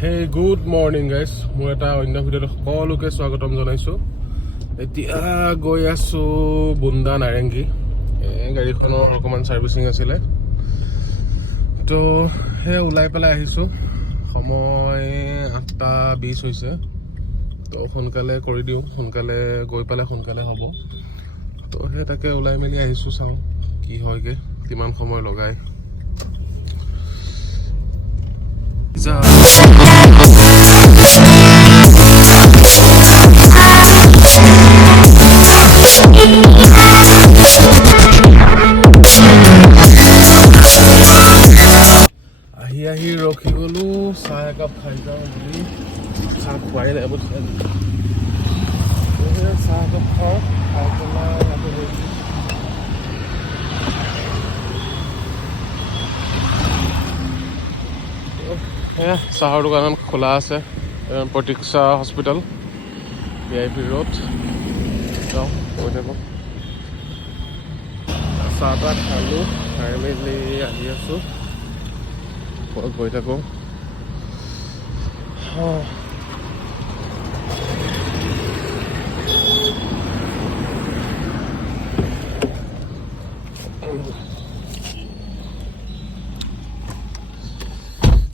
হে good morning guys, মোৰ এটা অন্য ভিডিঅ'ত সকলোকে স্বাগতম জনাইছোঁ। এতিয়া গৈ আছোঁ বুন্দা নাৰেংগী। গাড়ীখনৰ অকণমান ছাৰ্ভিচিং আছিলে, তো সেই ওলাই পেলাই আহিছোঁ। সময় 8:20 হৈছে, তো সোনকালে কৰি দিওঁ, সোনকালে গৈ পেলাই সোনকালে হ'ব। তো সেই তাকে ওলাই মেলি আহিছোঁ, চাওঁ কি হয়গৈ, কিমান সময় লগায়। আহি ৰখি গ'লো চাহ একাপ খাই যাওঁ বুলি। চাহ খোৱাই নাই অৱশ্যে, চাহ একাপ খাওঁ, খাই পেলাই চাহৰ দোকানখন খোলা আছে। প্ৰতীক্ষা হস্পিটেল, VIP ৰোড। যাওঁ, গৈ থাকোঁ। চাহ তাহ খালোঁ, খাই মেলি আহি আছোঁ, গৈ থাকোঁ।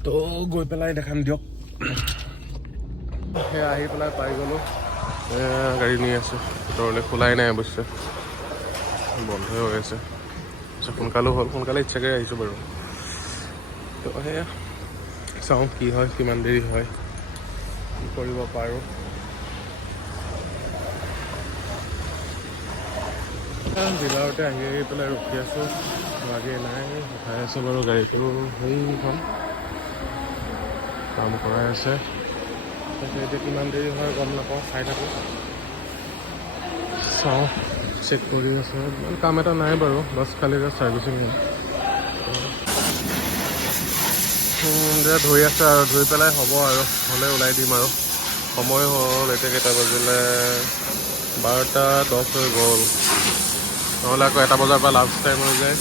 তো গৈ পেলাই দেখাম দিয়ক। সেয়া আহি পেলাই পাই গ'লোঁ। গাড়ী নি আছে ভিতৰলৈ, খোলাই নাই অৱশ্যে, বন্ধই হৈ আছে। সোনকালেও হ'ল, সোনকালে ইচ্ছাকৈ আহিছোঁ বাৰু। তো সেয়া চাওঁ কি হয়, কিমান দেৰি হয়, কি কৰিব পাৰোঁ। ডিলাৰতে আহি পেলাই ৰখি আছোঁ, লাগে নাই উঠাই আছে বাৰু গাড়ীটো। সেইখন কাম কৰাই আছে, তাৰপিছত এতিয়া কিমান দেৰি হয় গম নাপাওঁ, চাই থাকোঁ, চাওঁ, চেক কৰি আছোঁ। ইমান কাম এটা নাই বাৰু, বাছ খালি ছাৰ্ভিচিং ধুই আছে আৰু ধুই পেলাই হ'ব আৰু হ'লে ওলাই দিম আৰু। সময় হ'ল এতিয়া কেইটা বাজিলে, 12:10 হৈ গ'ল। নহ'লে আকৌ 1 বজাৰ পৰা লাঞ্চ টাইম হৈ যায়,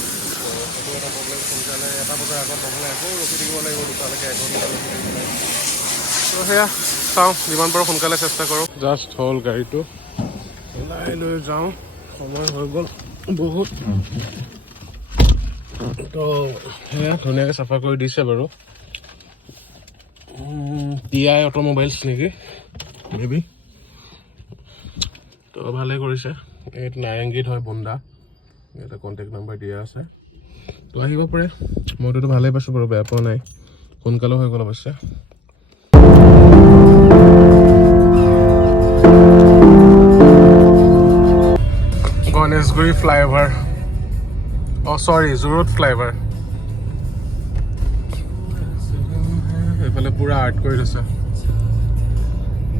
সেইটো এটা প্ৰব্লেম। সোনকালে 1 বজাৰ আগত নহ'লে আকৌ ৰখি থাকিব লাগিব, দুটালৈকে 1 ঘণ্টা ৰখি থাকিব লাগিব। তো সেয়া চাওঁ, যিমান পাৰোঁ সোনকালে চেষ্টা কৰোঁ। জাষ্ট হ'ল গাড়ীটো, ওলাই লৈ যাওঁ, সময় হৈ গ'ল বহুত। তো সেয়া ধুনীয়াকৈ চাফা কৰি দিছে বাৰু। TI অট'মোবাইলছ নেকি, মেবি। তো ভালে কৰিছে। এইটো নাৰেংগীত হয়, বুন্দা। এটা কণ্টেক্ট নাম্বাৰ দিয়া আছে, তো আহিব পাৰে। মইতো ভালেই পাইছোঁ বাৰু, বেয়া পোৱা নাই। সোনকালেও হৈ গ'ল অৱশ্যে। গণেশগুৰি ফ্লাইঅভাৰ, চৰি জুৰোড ফ্লাইঅভাৰ। এইফালে পূৰা আৰ্ট কৰি থৈছে।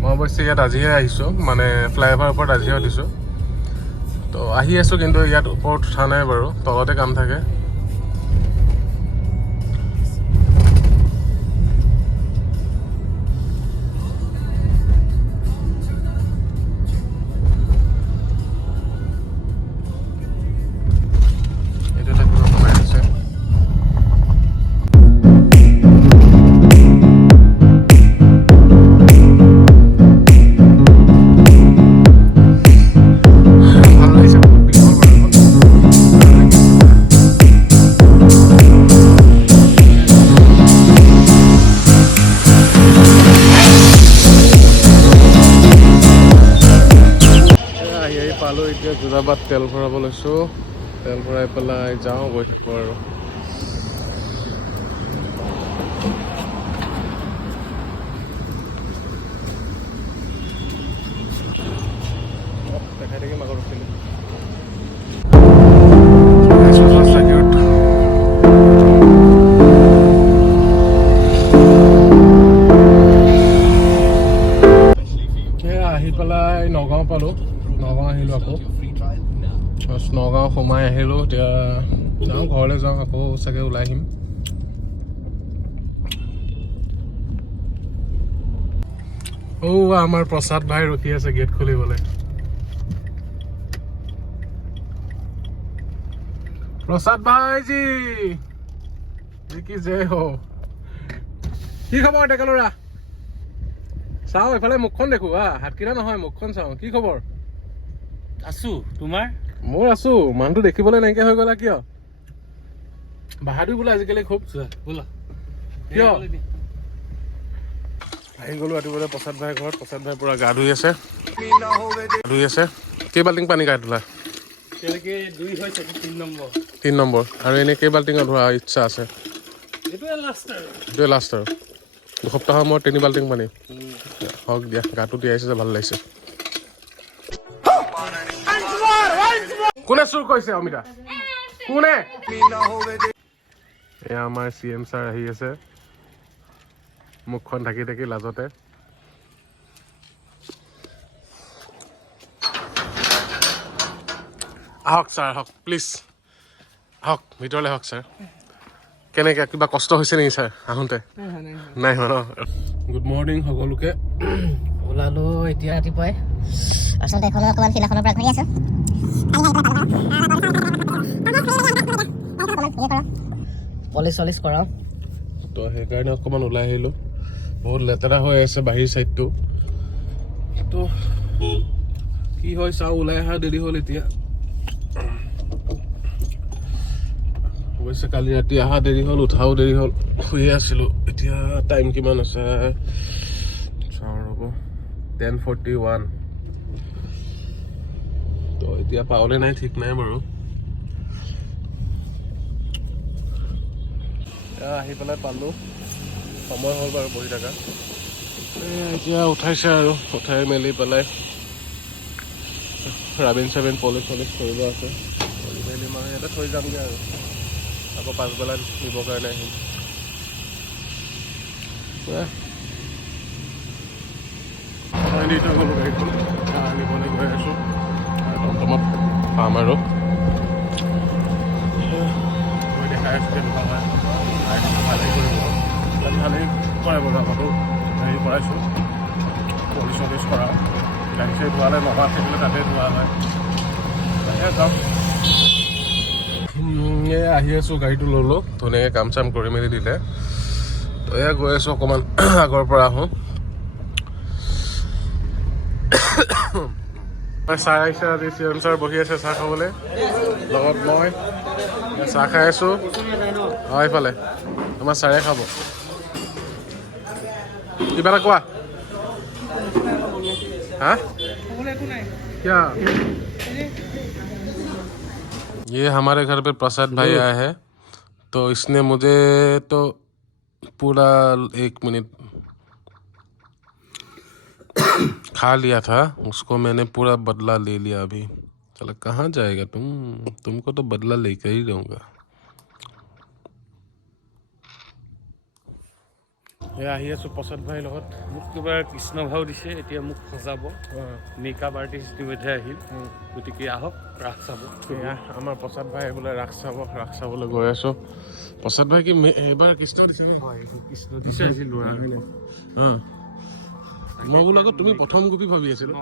মই অৱশ্যে ইয়াত আজিহে আহিছোঁ, মানে ফ্লাইঅভাৰৰ ওপৰত আজিহে উঠিছোঁ। তো আহি আছোঁ, কিন্তু ইয়াত ওপৰত উঠা নাই বাৰু, তলতে কাম থাকে। পালোঁ, এতিয়া যোৰাবাট তেল ভৰাব লৈছোঁ। তেল ভৰাই পেলাই যাওঁ, গৈ থাকোঁ আৰু। দেখাই থাকিম আগত ৰখিলে। আহি পেলাই নগাঁও পালোঁ, নগাঁও আহিলোঁ আকৌ। নগাঁও সোমাই আহিলোঁ, এতিয়া যাওঁ ঘৰলৈ, যাওঁ আকৌ চাগে ওলাই আহিম। আমাৰ প্ৰসাদ ভাই ৰখি আছে গেট খুলিবলৈ। प्रसाद भाई जी की जय हो। কি খবৰ ডেকালৰা? চাওঁ এইফালে মুখখন দেখো হাতকেইটা নহয় মুখখন চাওঁ কি খবৰ আছো তোমাৰ মোৰ আছো মানুহটো দেখিবলৈ নাইকিয়া হৈ গ'লা কিয় বাহাদুৰ বোলে আজিকালি খুব বোলা কিয় আহি গ'লো ৰাতিপুৱালে প্ৰসাদ ভাই ঘৰত প্ৰসাদ ভাই পুৰা গা ধুই আছে কেই বাল্টিং পানী গাই তোলা তেনেকে 2 হৈছে 3 নম্বৰ আৰু এনেই কেই বাল্টিঙত ধোৱা ইচ্ছা আছে এইটোৱে লাষ্ট আৰু দুসপ্তাহৰ মূৰত 3 বাল্টিং পানী হওক দিয়া গাটো তিয়াইছে যে ভাল লাগিছে কোনে চুৰ কৰিছে অমিতা কোনে এয়া আমাৰ CM ছাৰ আহি আছে মুখখন ঢাকি ঢাকি লাজতে আহক ছাৰ আহক প্লিজ আহক ভিতৰলৈ আহক ছাৰ কেনেকৈ কিবা কষ্ট হৈছে নেকি ছাৰ আহোঁতে নাই হোৱা ন গুড মৰ্ণিং সকলোকে ওলালো এতিয়া ৰাতিপুৱাই আচলতে এখনৰ অকণমান ফিল্ডখনৰ পৰা ঘূৰি আছোঁ পলিচ কৰাওঁ তো সেইকাৰণে অকণমান ওলাই আহিলোঁ বহুত লেতেৰা হৈ আছে বাহিৰ ছাইডটো তো কি হয় চাওঁ ওলাই অহা দেৰি হ'ল এতিয়া অৱশ্যে কালি ৰাতি অহা দেৰি হ'ল উঠাও দেৰি হ'ল শুয়ে আছিলোঁ এতিয়া টাইম কিমান আছে চাওঁ ৰ'ব 10:41 তো এতিয়া পাওঁনে নাই ঠিক নাই বাৰু আহি পেলাই পালোঁ সময় হ'ল বাৰু বহি থকা এতিয়া উঠাইছে আৰু উঠাই মেলি পেলাই ৰাবিন চাবিন পলিচ কৰিব আছে কৰি মেলি মই ইয়াতে থৈ যামগৈ আৰু আকৌ পাছবেলা নিবৰ কাৰণে আহিম দি থৈ গ'লোঁ গাড়ীখন আনিবলৈ গৈ আছোঁ টমটমত পাম আৰু মই দেখাই আছোঁ কেনেকুৱা হয় ভালেই কৰিব ভালেই কৰে বাৰু আমাৰো হেৰি কৰাইছোঁ পলিচ কৰা গাড়ী চাড়ী ধোৱালে নমাত থাকিলে তাতে ধোৱা হয় তাকে যাম আহি আছোঁ গাড়ীটো ল'লোঁ ধুনীয়াকৈ কাম চাম কৰি মেলি দিলে তো এয়া গৈ আছোঁ অকণমান আগৰ পৰা আহোঁ চাহ আহিছে আজি CM ছাৰ বহি আছে চাহ খাবলৈ লগত মই চাহ খাই আছোঁ এইফালে আমাৰ ছাৰে খাব কিবা এটা কোৱা হা क्या ये हमारे घर पे प्रसाद भाई आए हैं तो इसने मुझे तो पूरा 1 मिनट खा लिया था उसको मैंने पूरा बदला ले लिया अभी चलो कहाँ जाएगा तुमको तो बदला लेकर ही रहूँगा আহি আছোঁ প্ৰসাদ ভাইৰ লগত মোক কিবা কৃষ্ণ ভাও দিছে এতিয়া মোক সজাব মেকআপ আৰ্টিষ্ট ইতিমধ্যে আহিল গতিকে আহক ৰাস চাব আমাৰ প্ৰসাদ ভাই বোলে ৰাস চাবলৈ গৈ আছোঁ প্ৰসাদ ভাই কি এইবাৰ কৃষ্ণ দিছে হয় কৃষ্ণ দিছে ল'ৰা মই বোলো আকৌ তুমি প্ৰথম কপি ভাবি আছিলো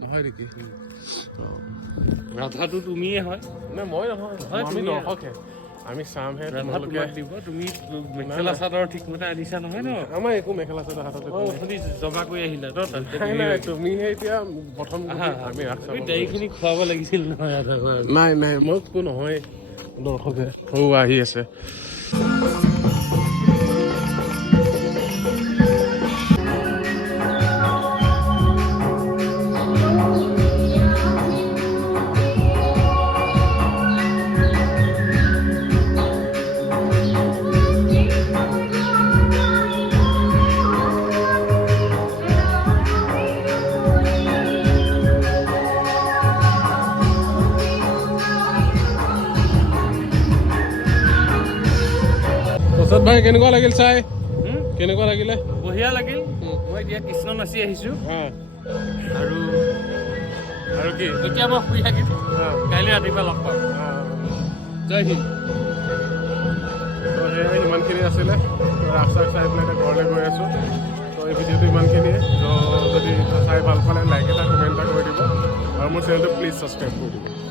নহয় নেকি ৰাধাটো তুমিয়ে হয় নাই মই নহয় আমি দৰ্শকহে আমি চামহে তোমালোকে দিব তুমি মেখেলা চাদৰ ঠিকমতে আনিছা নহয় ন আমাৰ একো মেখেলা চাদৰ হাততে জমা কৰি আহিলা তুমিহে এতিয়া প্ৰথম আমি দাইখিনি খুৱাব লাগিছিল নহয় নাই মই একো নহয় দৰ্শকহে আহি আছে প্ৰসাদ ভাই কেনেকুৱা লাগিল চাই কেনেকুৱা লাগিলে বঢ়িয়া লাগিল মই এতিয়া কৃষ্ণ নাচি আহিছোঁ আৰু কি এতিয়া মই শুই থাকিম কাইলৈ ৰাতিপুৱা লগ পাম জয় হিন্দ তো সেয়াই ইমানখিনি আছিলে ৰাস চাই পেলাই এতিয়া ঘৰলৈ গৈ আছোঁ তো এই ভিডিঅ'টো ইমানখিনিয়ে তো যদি চাই ভাল পালে লাইক এটা কমেণ্ট এটা কৰি দিব আৰু মোৰ চেনেলটো প্লিজ ছাবস্ক্ৰাইব কৰি দিব